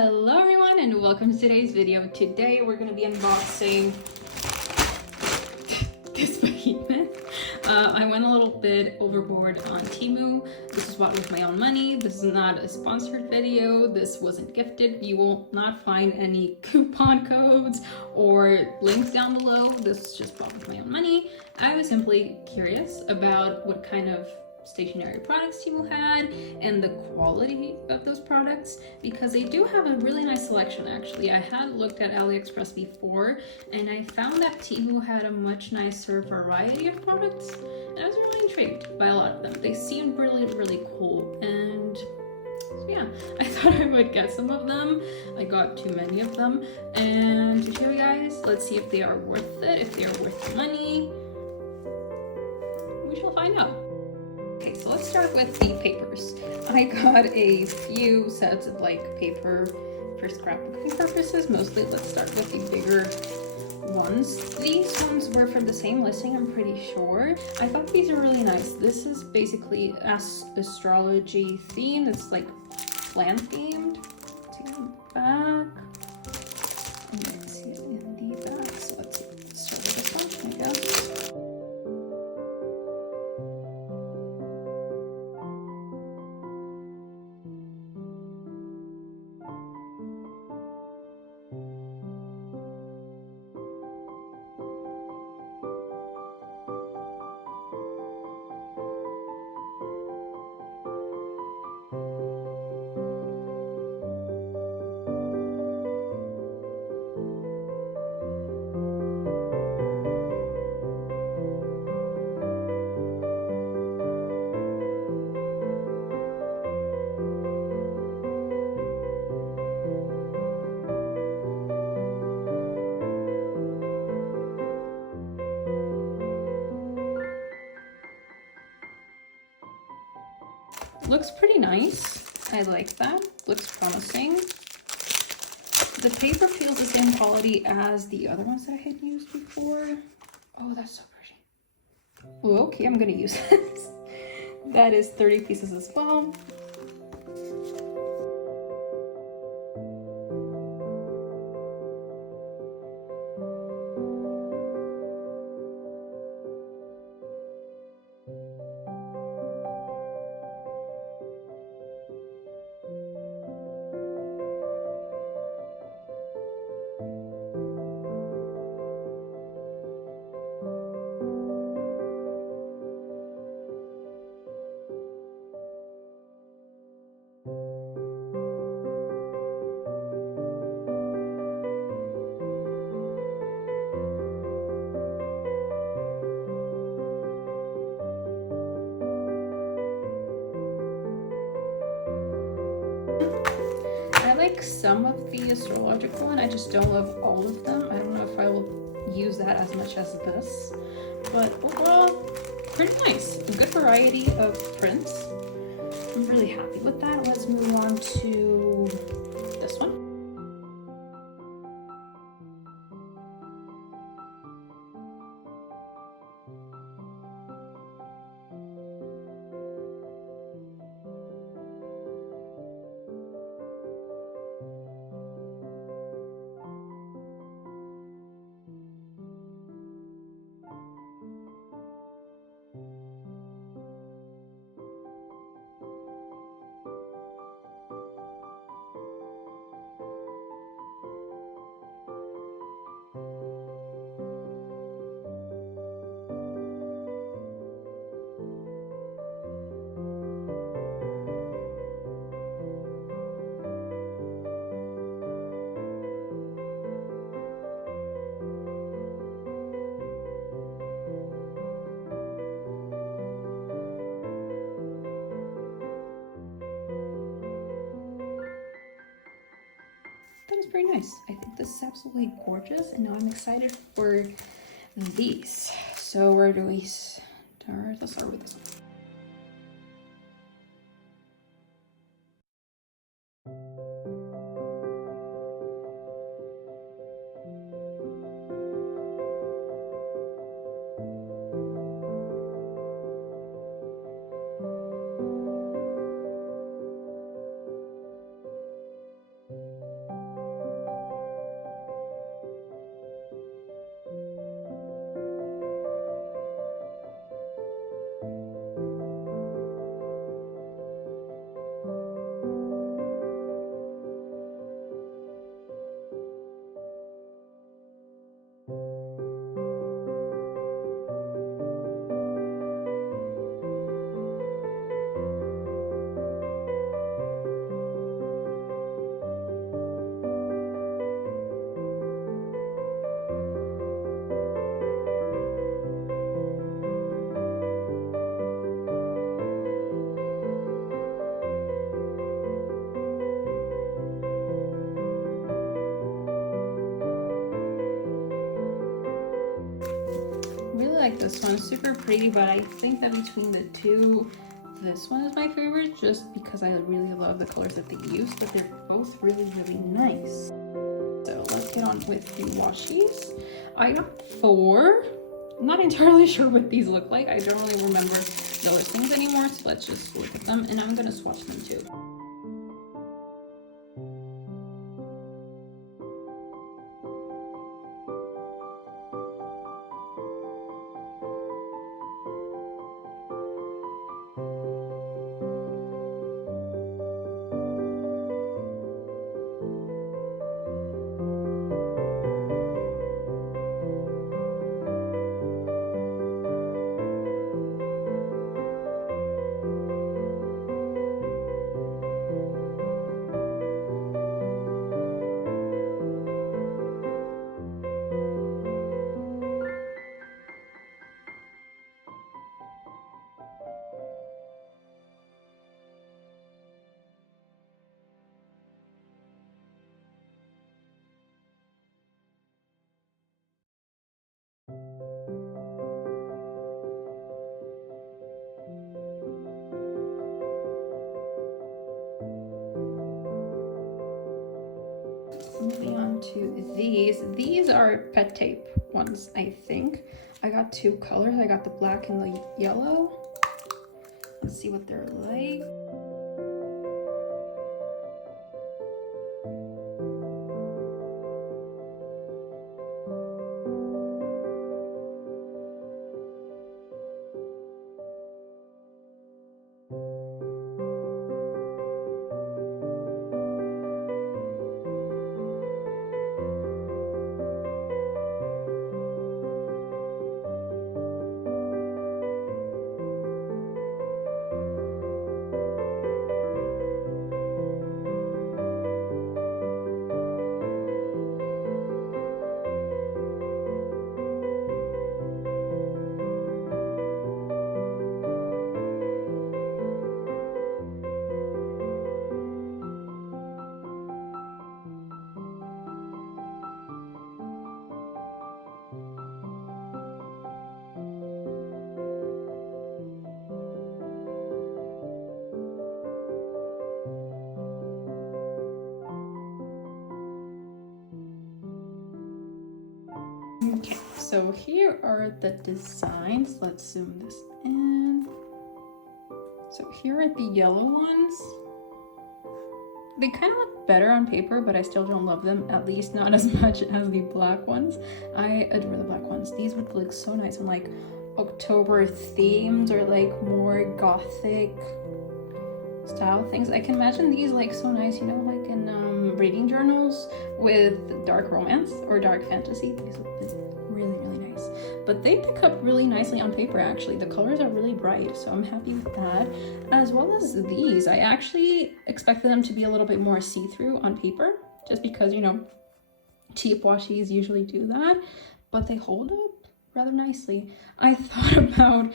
Hello everyone and welcome to today's video. Today we're going to be unboxing this behemoth. I went a little bit overboard on Temu. This was bought with my own money. This is not a sponsored video. This wasn't gifted. You will not find any coupon codes or links down below. This is just bought with my own money. I was simply curious about what kind of stationery products Temu had and the quality of those products, because they do have a really nice selection. Actually, I had looked at AliExpress before and I found that Temu had a much nicer variety of products, and I was really intrigued by a lot of them. They seemed really cool, and so yeah, I thought I would get some of them. I got too many of them, and to show you guys, let's see if they are worth it, if they are worth the money. We shall find out. Okay, so let's start with the papers. I got a few sets of paper for scrapbooking purposes, mostly. Let's start with the bigger ones. These ones were from the same listing, I'm pretty sure. I thought these are really nice. This is basically astrology themed. It's like plant themed. See the back. And I can see it in the back. So let's see. Let's start with this one. There we go. Looks pretty nice. I like that. Looks promising. The paper feels the same quality as the other ones that I had used before. Oh, that's so pretty. Oh, okay, I'm gonna use this. That is 30 pieces as well. I like some of the astrological one. I just don't love all of them. I don't know if I will use that as much as this, but overall, pretty nice. A good variety of prints. I'm really happy with that. Let's move on to this one. That is pretty nice. I think this is absolutely gorgeous, and now I'm excited for these. So where do we start? Let's start with this one. like this one. Super pretty, but I think that between the two, this one is my favorite just because I really love the colors that they use, but they're both really, really nice. So let's get on with the washies. I got 4. I'm not entirely sure what these look like. I don't really remember the listings anymore, so let's just look at them, and I'm gonna swatch them too. Moving on to these. These are pet tape ones, I think. I got 2 colors. I got the black and the yellow. Let's see what they're like. Okay, so here are the designs. Let's zoom this in. So here are the yellow ones. They kind of look better on paper, but I still don't love them, at least not as much as the black ones. I adore the black ones. These would look so nice on like October themes or like more gothic style things. I can imagine these like so nice, you know, like in reading journals with dark romance or dark fantasy. These would be really, really nice. But they pick up really nicely on paper actually. The colors are really bright, so I'm happy with that. As well as these, I actually expected them to be a little bit more see-through on paper, just because, you know, cheap washies usually do that, but they hold up rather nicely. I thought about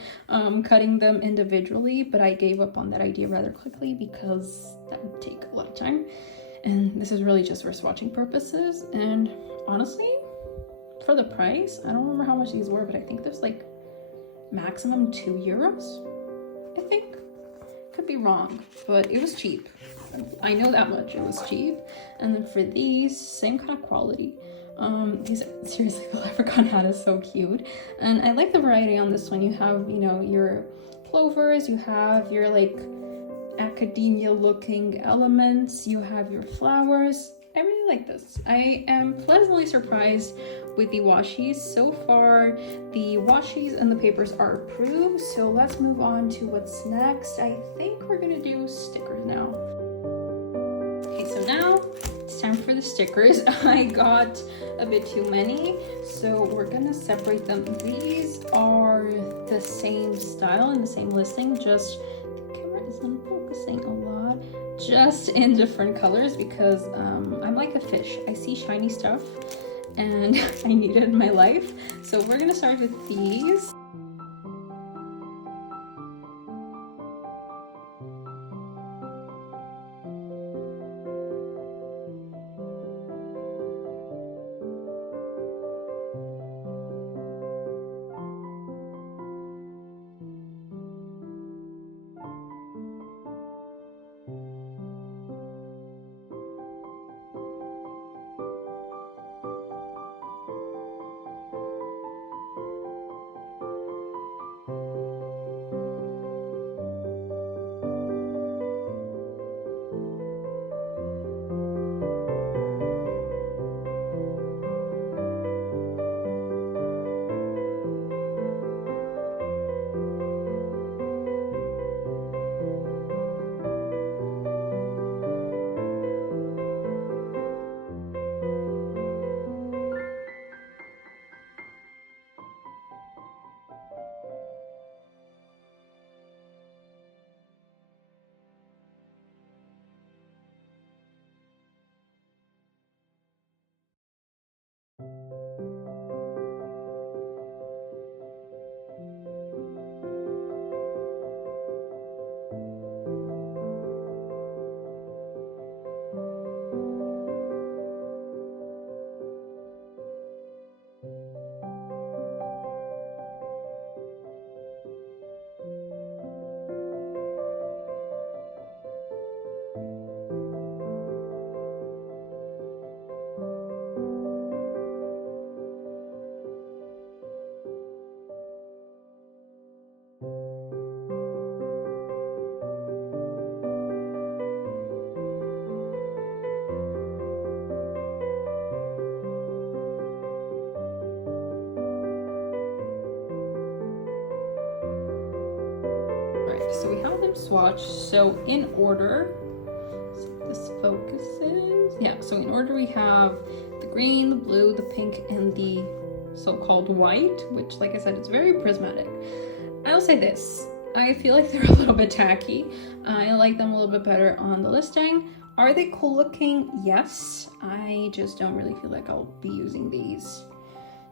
cutting them individually, but I gave up on that idea rather quickly because that would take a lot of time. And this is really just for swatching purposes. And honestly, for the price, I don't remember how much these were, but I think there's like maximum €2, I think. Could be wrong, but it was cheap. I know that much, it was cheap. And then for these, same kind of quality. These are, seriously, the leprechaun hat is so cute. And I like the variety on this one. You have, you know, your plovers, you have your like academia looking elements, you have your flowers. I really like this. I am pleasantly surprised with the washies. So far, the washies and the papers are approved. So let's move on to what's next. I think we're gonna do stickers now. Okay, so now it's time for the stickers. I got a bit too many, so we're gonna separate them. These are the same style and the same listing, just the camera isn't focusing a lot, just in different colors because I'm like a fish. I see shiny stuff and I need it in my life. So we're gonna start with these. gonna swatch. So in order, so this focuses. Yeah, so in order we have the green, the blue, the pink, and the so-called white, which like I said, it's very prismatic. I'll say this, I feel like they're a little bit tacky. I like them a little bit better on the listing. Are they cool looking? Yes. I just don't really feel like I'll be using these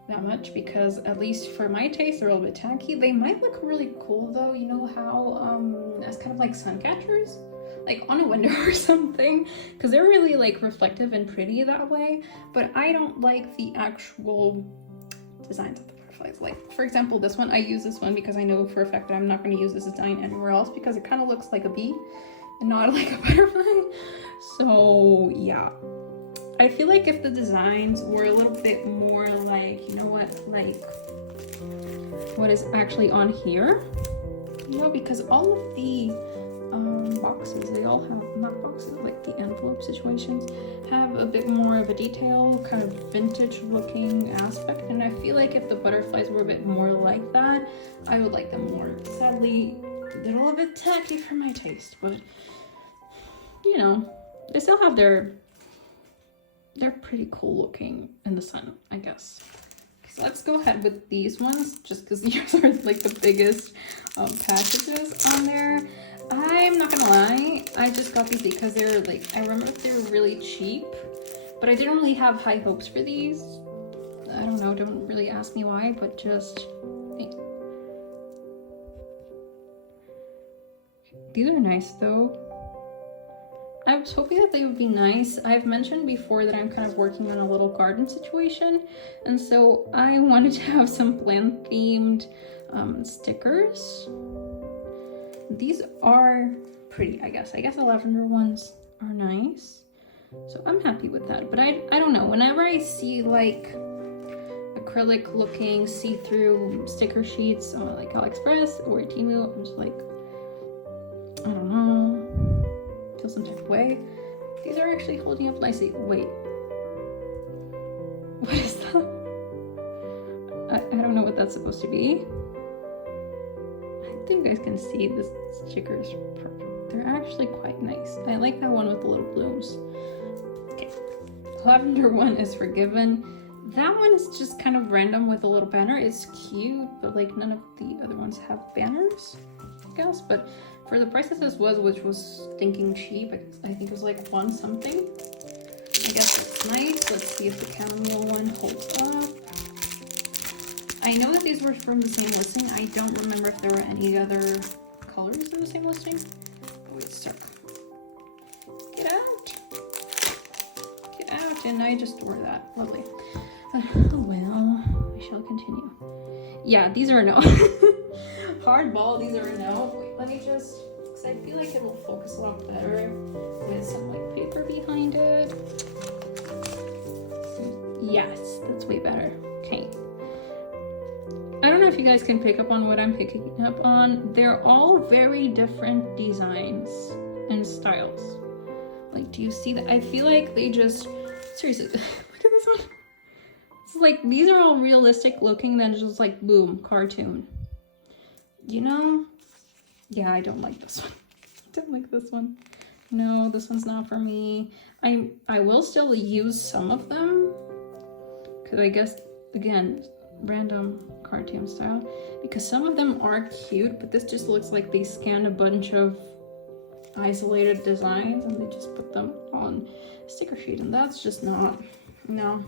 that much because at least for my taste, they're a little bit tacky. They might look really cool though. You know how, as kind of like sun catchers? Like on a window or something, because they're really like reflective and pretty that way. But I don't like the actual designs of the butterflies. Like for example, this one, I use this one because I know for a fact that I'm not going to use this design anywhere else because it kind of looks like a bee and not like a butterfly. So yeah, I feel like if the designs were a little bit more like, you know what, like what is actually on here, you know, because all of the boxes, they all have, not boxes, like the envelope situations, have a bit more of a detail, kind of vintage looking aspect, and I feel like if the butterflies were a bit more like that, I would like them more. Sadly, they're a little bit tacky for my taste, but you know, they still have they're pretty cool looking in the sun, I guess. So let's go ahead with these ones, just because these are like the biggest packages on there. I'm not gonna lie, I just got these because they're like, I remember they were really cheap, but I didn't really have high hopes for these. I don't know, don't really ask me why, but just, these are nice though. I was hoping that they would be nice. I've mentioned before that I'm kind of working on a little garden situation, and so I wanted to have some plant themed stickers. These are pretty, I guess. I guess the lavender ones are nice, so I'm happy with that. But I don't know, whenever I see like acrylic looking see-through sticker sheets on like AliExpress or Temu, I'm just like, I don't know, feel some type of way. These are actually holding up nicely. Wait, what is that? I don't know what that's supposed to be. I think you guys can see this sticker is perfect. They're actually quite nice. I like that one with the little blooms. Okay, lavender one is forgiven. That one is just kind of random with a little banner. It's cute, but like none of the other ones have banners, I guess. But for the prices this was, which was stinking cheap, I think it was like one something. I guess that's nice. Let's see if the chamomile one holds up. I know that these were from the same listing. I don't remember if there were any other colors in the same listing. Oh, it's stuck. Get out! Get out! And I just tore that. Lovely. Oh well, I shall continue. Yeah, these are a no. Hardball, these are a no. Wait, let me just, because I feel like it will focus a lot better with some like paper behind it. Yes, that's way better. Okay. I don't know if you guys can pick up on what I'm picking up on. They're all very different designs and styles. Like, do you see that? I feel like they just, seriously, look at this one. It's like, these are all realistic looking, then just like, boom, cartoon. You know? Yeah, I don't like this one. I don't like this one. No, this one's not for me. I will still use some of them, because I guess, again, random cartoon style, because some of them are cute, but this just looks like they scanned a bunch of isolated designs and they just put them on a sticker sheet, and that's just not, no,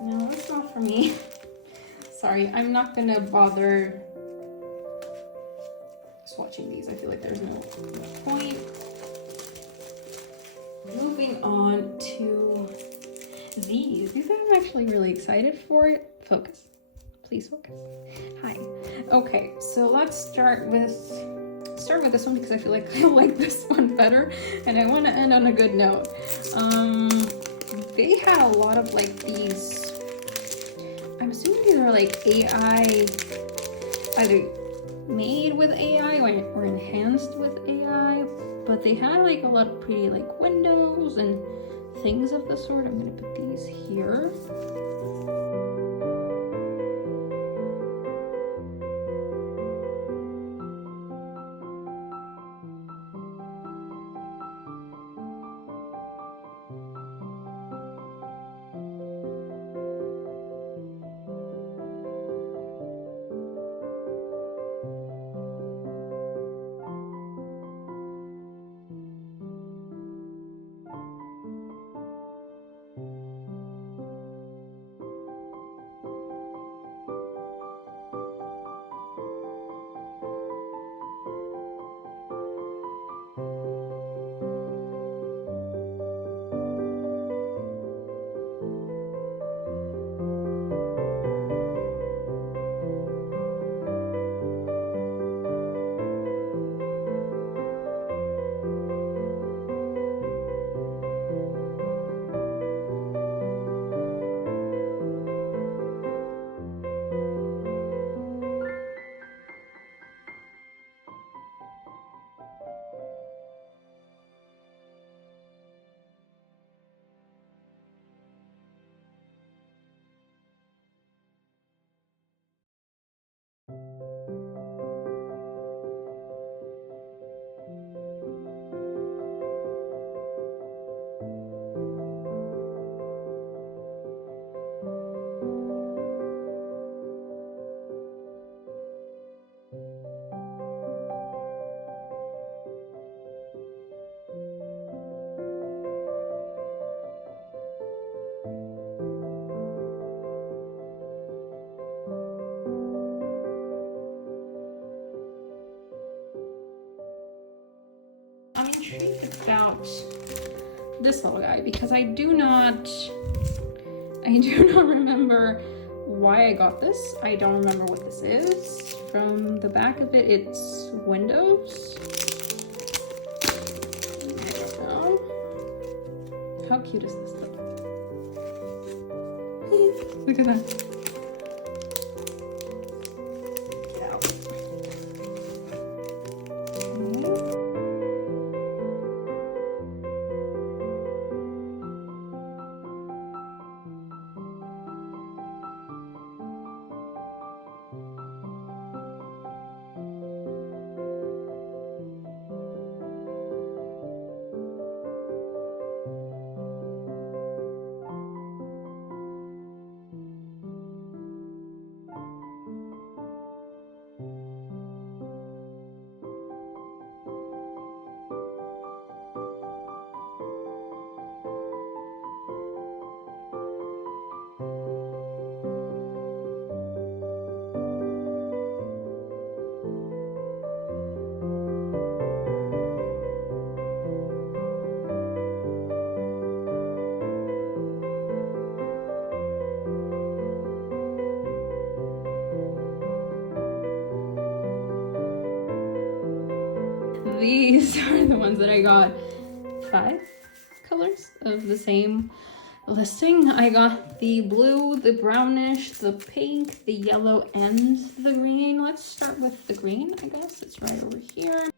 that's not for me. Sorry, I'm not gonna bother swatching these. I feel like there's no point. Moving on to these I'm actually really excited for. Focus, please focus. Hi. Okay, so let's start with this one because I feel like I like this one better and I want to end on a good note. They had a lot of like these, I'm assuming these are like AI, either made with AI or enhanced with AI, but they had like a lot of pretty like windows and things of the sort. I'm gonna put these here. this little guy because I do not remember why I got this. I don't remember what this is. From the back of it, it's windows. I don't know. How cute is this though? Look at that. Get out. These are the ones that I got 5 colors of the same listing. I got the blue, the brownish, the pink, the yellow, and the green. Let's start with the green, I guess. It's right over here.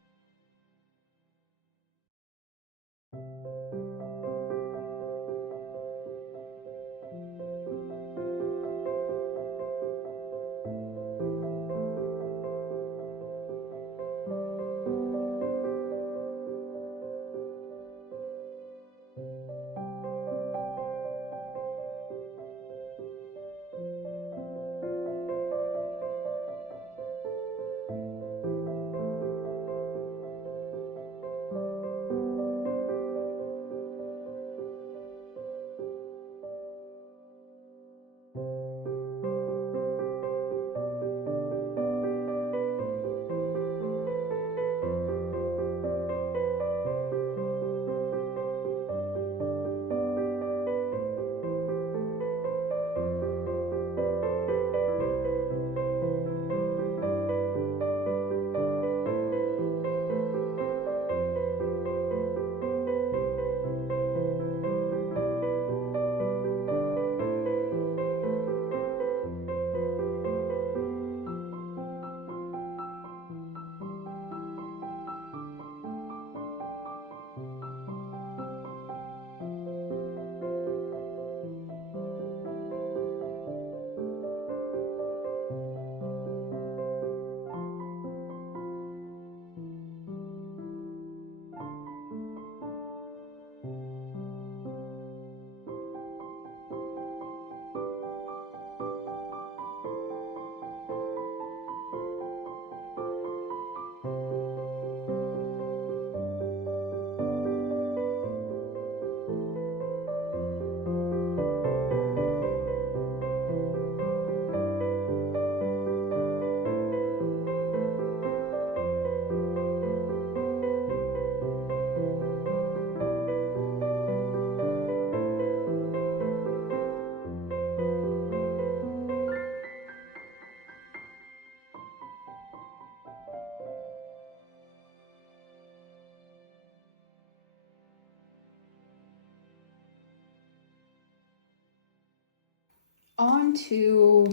On to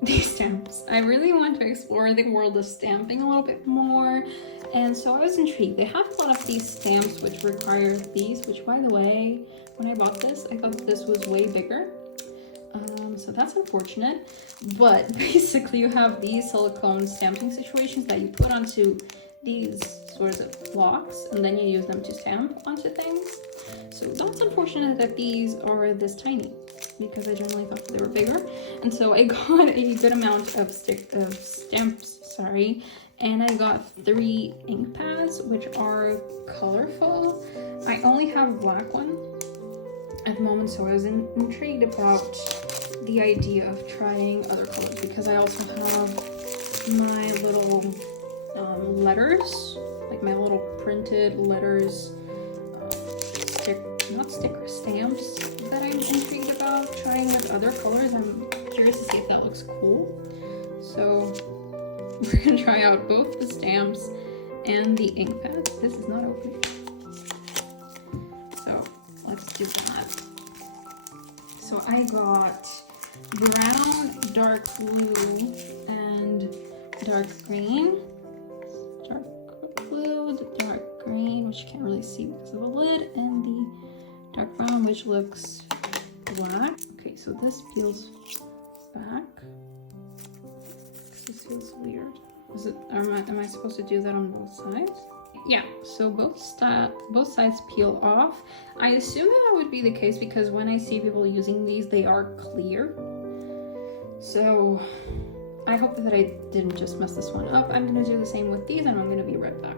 these stamps. I really want to explore the world of stamping a little bit more, and so I was intrigued. They have a lot of these stamps which require these, which by the way, when I bought this, I thought this was way bigger. So that's unfortunate, but basically you have these silicone stamping situations that you put onto these sorts of blocks and then you use them to stamp onto things. So that's unfortunate that these are this tiny, because I generally thought they were bigger. And so I got a good amount of stamps, and I got 3 ink pads, which are colorful. I only have a black one at the moment, so I was intrigued about the idea of trying other colors, because I also have my little letters, like my little printed letters stick not sticker stamps that I'm intrigued about trying with other colors. I'm curious to see if that looks cool. So we're gonna try out both the stamps and the ink pads. This is not open. So let's do that. So I got brown, dark blue, and dark green. Dark blue, dark green, which you can't really see because of the lid, and the dark brown, which looks black. Okay, so this peels back. This feels weird. Is it? Am I supposed to do that on both sides? Yeah. So both sides peel off. I assume that would be the case because when I see people using these, they are clear. So I hope that I didn't just mess this one up. I'm gonna do the same with these, and I'm gonna be right back.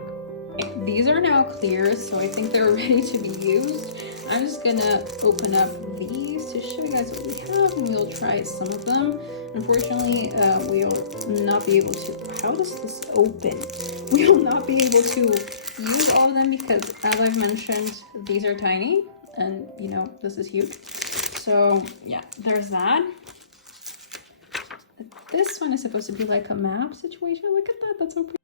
Okay, these are now clear, so I think they're ready to be used. I'm just gonna open up these to show you guys what we have, and we'll try some of them. Unfortunately, we'll not be able to, how does this open? We will not be able to use all of them because, as I've mentioned, these are tiny, and you know, this is huge. So yeah, there's that. This one is supposed to be like a map situation. Look at that, that's so pretty.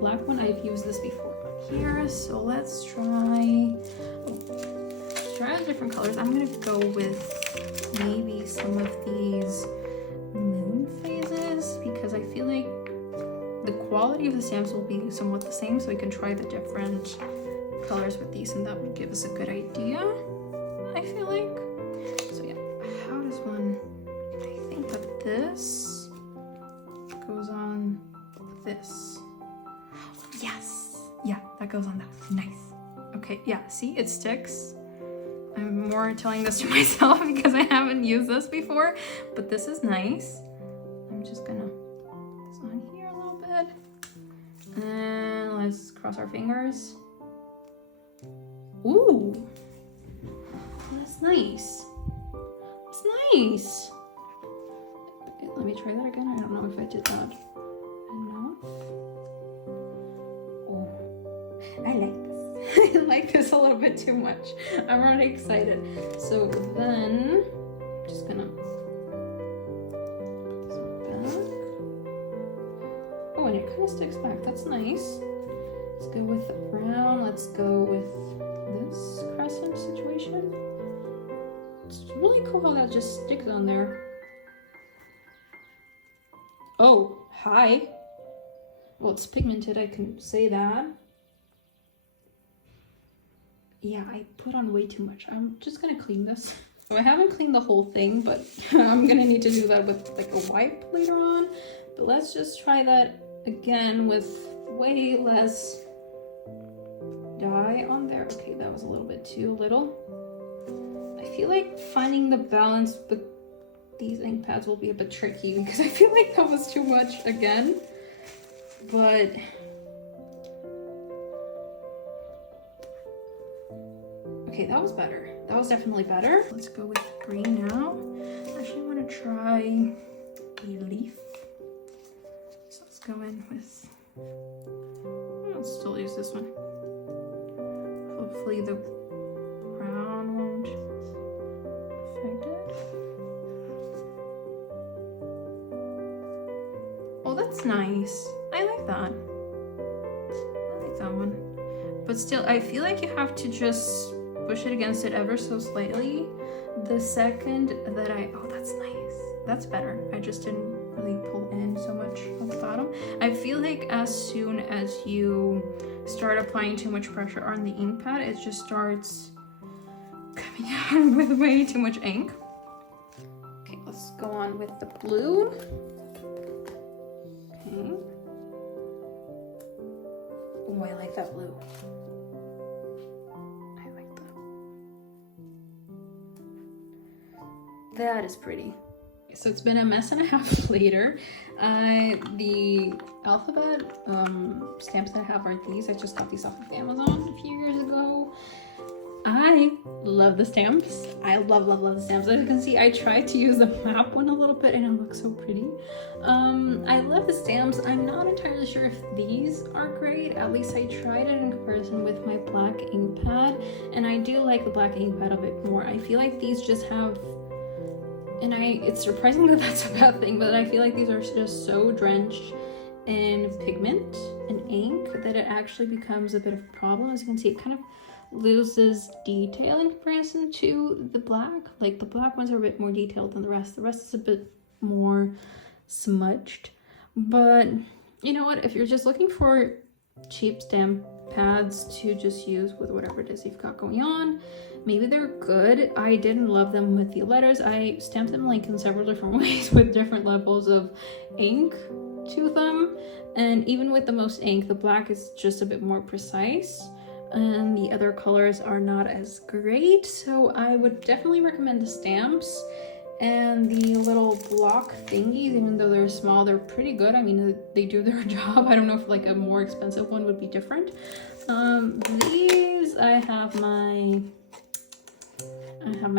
Black one, I've used this before here, so let's try different colors. I'm gonna go with maybe some of these moon phases because I feel like the quality of the stamps will be somewhat the same, so we can try the different colors with these, and that would give us a good idea, I feel like. So yeah, how does one, I think that this goes on this. Yes, yeah, that goes on that. Nice. Okay, yeah, see, it sticks. I'm more telling this to myself because I haven't used this before, but this is nice. I'm just gonna put this on here a little bit. And let's cross our fingers. Ooh, that's nice. That's nice. Let me try that again. I don't know if I did that enough. I like this. I like this a little bit too much. I'm already excited. So then, I'm just gonna put this back. Oh, and it kind of sticks back. That's nice. Let's go with the brown. Let's go with this crescent situation. It's really cool how that just sticks on there. Oh, hi. Well, it's pigmented, I can say that. Yeah, I put on way too much. I'm just gonna clean this. So I haven't cleaned the whole thing, but I'm gonna need to do that with like a wipe later on. But let's just try that again with way less dye on there. Okay, that was a little bit too little. I feel like finding the balance with these ink pads will be a bit tricky because I feel like that was too much again. But okay, that was better. That was definitely better. Let's go with green now. Actually, I want to try a leaf. So let's go in with, let's still use this one. Hopefully the brown won't affect it. Oh, that's nice. I like that. I like that one. But still, I feel like you have to just push it against it ever so slightly. The second that oh, that's nice. That's better. I just didn't really pull in so much on the bottom. I feel like as soon as you start applying too much pressure on the ink pad, it just starts coming out with way too much ink. Okay, let's go on with the blue. Okay. Oh, I like that blue. I like that. That is pretty. So it's been a mess and a half later. The alphabet stamps that I have are these. I just got these off of Amazon a few years ago. I love the stamps. I love the stamps. As you can see, I tried to use the map one a little bit and it looks so pretty. I love the stamps. I'm not entirely sure if these are great. At least I tried it in comparison with my black ink pad, and I do like the black ink pad a bit more. I feel like these just have, and it's surprising that that's a bad thing, but I feel like these are just so drenched in pigment and ink that it actually becomes a bit of a problem. As you can see, it kind of loses detail in comparison to the black. Like the black ones are a bit more detailed than the rest. The rest is a bit more smudged. But you know what? If you're just looking for cheap stamp pads to just use with whatever it is you've got going on, maybe they're good. I didn't love them with the letters. I stamped them like in several different ways with different levels of ink to them. And even with the most ink, the black is just a bit more precise, and the other colors are not as great. So I would definitely recommend the stamps. And the little block thingies, even though they're small, they're pretty good. I mean, they do their job. I don't know if like a more expensive one would be different. These, I have my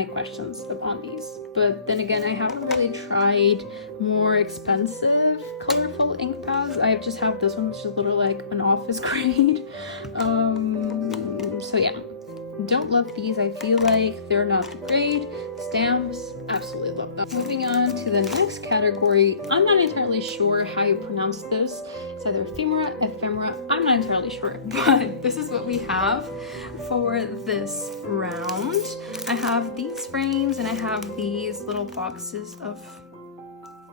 questions on these, but then again, I haven't really tried more expensive colorful ink pads. I just have this one, which is a little like an office grade. So yeah, don't love these. I feel like they're not great. Stamps, absolutely love them. Moving on to the next category, I'm not entirely sure how you pronounce this. It's either ephemera, I'm not entirely sure, but this is what we have for this round. I have these frames and I have these little boxes of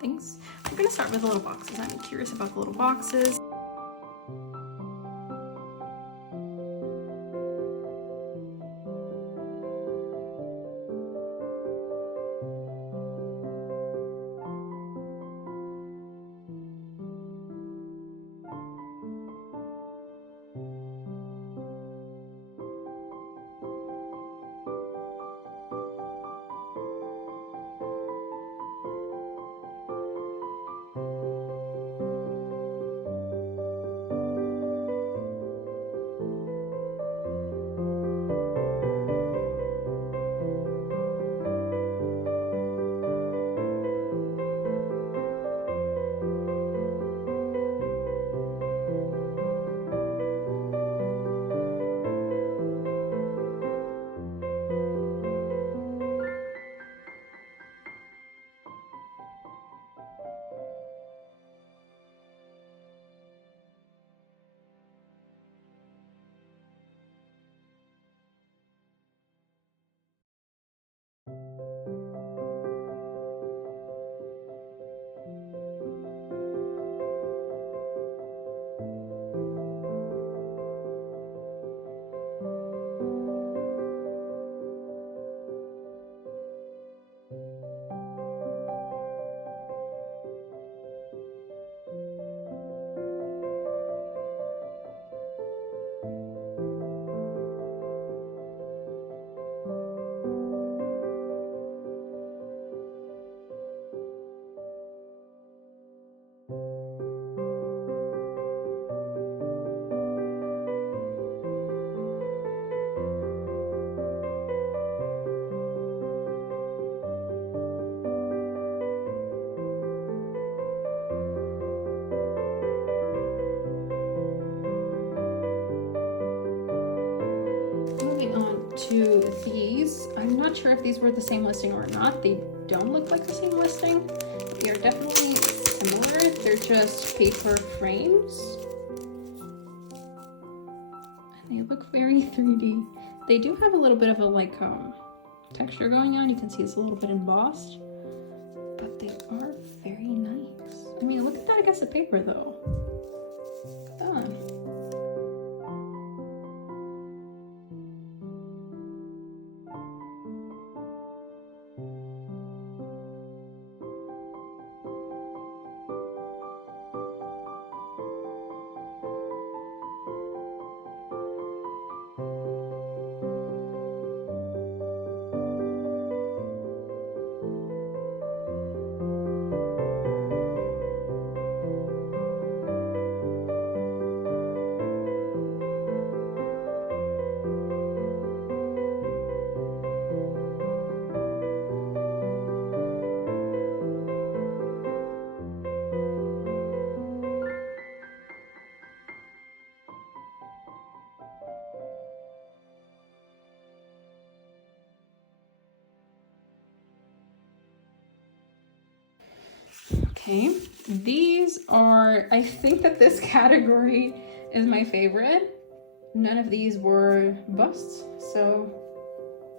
things. I'm gonna start with the little boxes. I'm curious about the little boxes. To these, I'm not sure if these were the same listing or not. They don't look like the same listing. They are definitely similar. They're just paper frames. And they look very 3D. They do have a little bit of a like texture going on. You can see it's a little bit embossed, but they are very nice. I mean, look at that against the paper though. Look at that. Okay, these are, I think that this category is my favorite. None of these were busts, so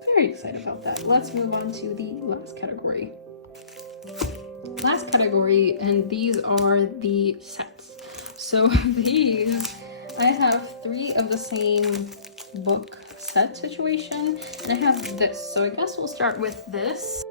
very excited about that. Let's move on to the last category. Last category, and these are the sets. So these, I have 3 of the same book set situation, and I have this. So I guess we'll start with this.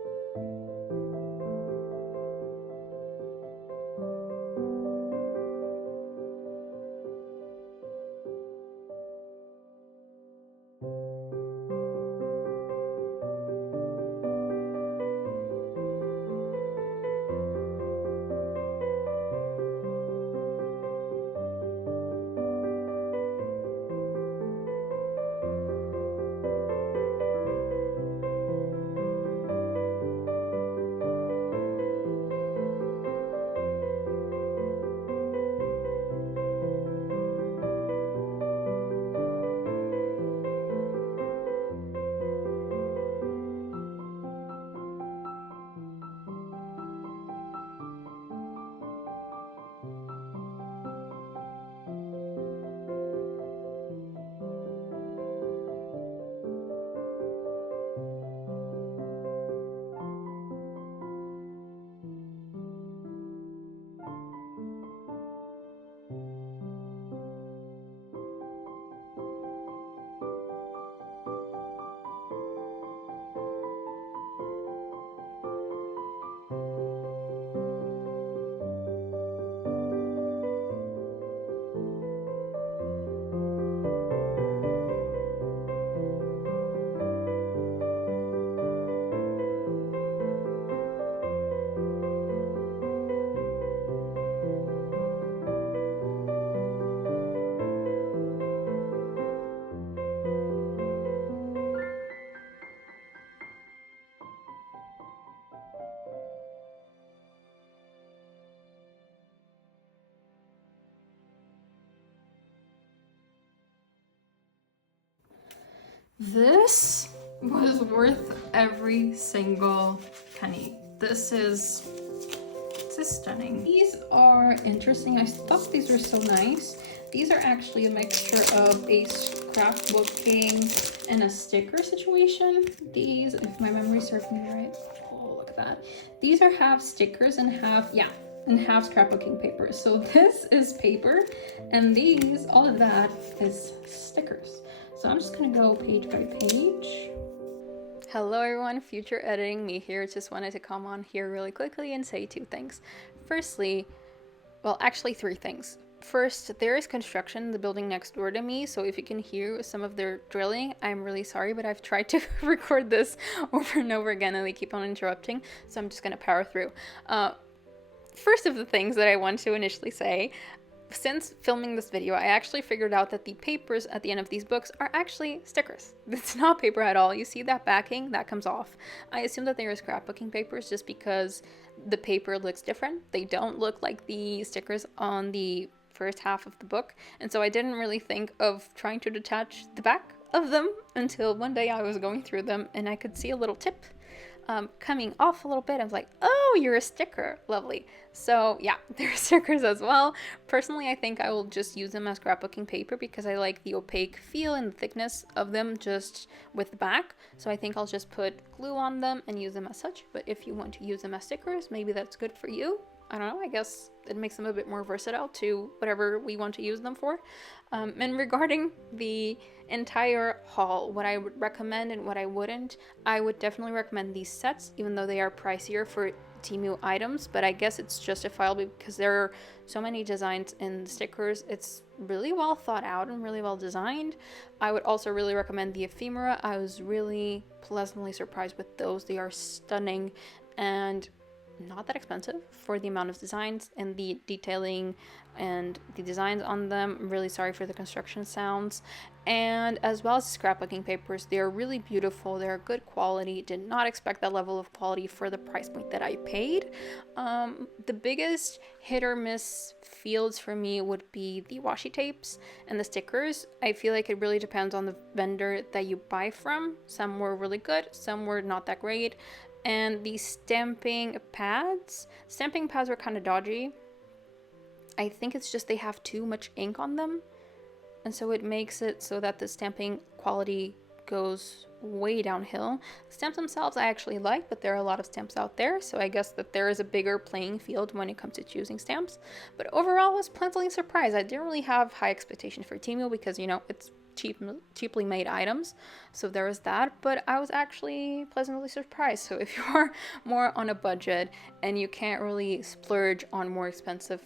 This was worth every single penny. This is stunning. These are interesting. I thought these were so nice. These are actually a mixture of a scrapbooking and a sticker situation. These, if my memory serves me right, oh, look at that. These are half stickers and half, and half scrapbooking paper. So this is paper, and these, all of that is stickers. So I'm just gonna go page by page. Hello everyone, future editing me here. Just wanted to come on here really quickly and say 2 things. Firstly, well, actually 3 things. First, there is construction in the building next door to me, so if you can hear some of their drilling, I'm really sorry, but I've tried to record this over and over again and they keep on interrupting, so I'm just gonna power through. First of the things that I want to initially say, since filming this video, I actually figured out that the papers at the end of these books are actually stickers. It's not paper at all. You see that backing? That comes off. I assume that they are scrapbooking papers just because the paper looks different. They don't look like the stickers on the first half of the book, and so I didn't really think of trying to detach the back of them until one day I was going through them and I could see a little tip coming off a little bit. I was like, oh, you're a sticker. Lovely. So yeah, they're stickers as well. Personally, I think I will just use them as scrapbooking paper because I like the opaque feel and the thickness of them just with the back. So I think I'll just put glue on them and use them as such. But if you want to use them as stickers, maybe that's good for you. I don't know, I guess it makes them a bit more versatile to whatever we want to use them for. And regarding the entire haul, what I would recommend and what I wouldn't, I would definitely recommend these sets, even though they are pricier for Temu items, but I guess it's justifiable because there are so many designs in the stickers. It's really well thought out and really well designed. I would also really recommend the Ephemera. I was really pleasantly surprised with those. They are stunning and not that expensive for the amount of designs and the detailing and the designs on them. I'm really sorry for the construction sounds. And as well as the scrapbooking papers, they are really beautiful. They're good quality. Did not expect that level of quality for the price point that I paid. The biggest hit or miss fields for me would be the washi tapes and the stickers. I feel like it really depends on the vendor that you buy from. Some were really good, some were not that great. And the stamping pads were kind of dodgy. I think it's just they have too much ink on them, and so it makes it so that the stamping quality goes way downhill. The stamps themselves I actually like, but there are a lot of stamps out there, so I guess that there is a bigger playing field when it comes to choosing stamps. But overall, I was pleasantly surprised. I didn't really have high expectations for Temu because, you know, it's cheaply made items, so there was that, but I was actually pleasantly surprised. So if you're more on a budget and you can't really splurge on more expensive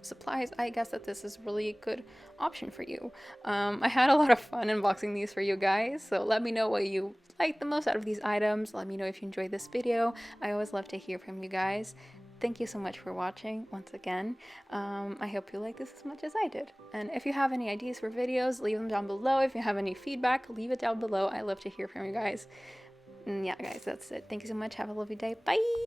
supplies, I guess that this is really a good option for you. I had a lot of fun unboxing these for you guys, so let me know what you like the most out of these items. Let me know if you enjoyed this video. I always love to hear from you guys. Thank you so much for watching once again. I hope you like this as much as I did. And if you have any ideas for videos, leave them down below. If you have any feedback, leave it down below. I love to hear from you guys. And yeah, guys, that's it. Thank you so much. Have a lovely day. Bye!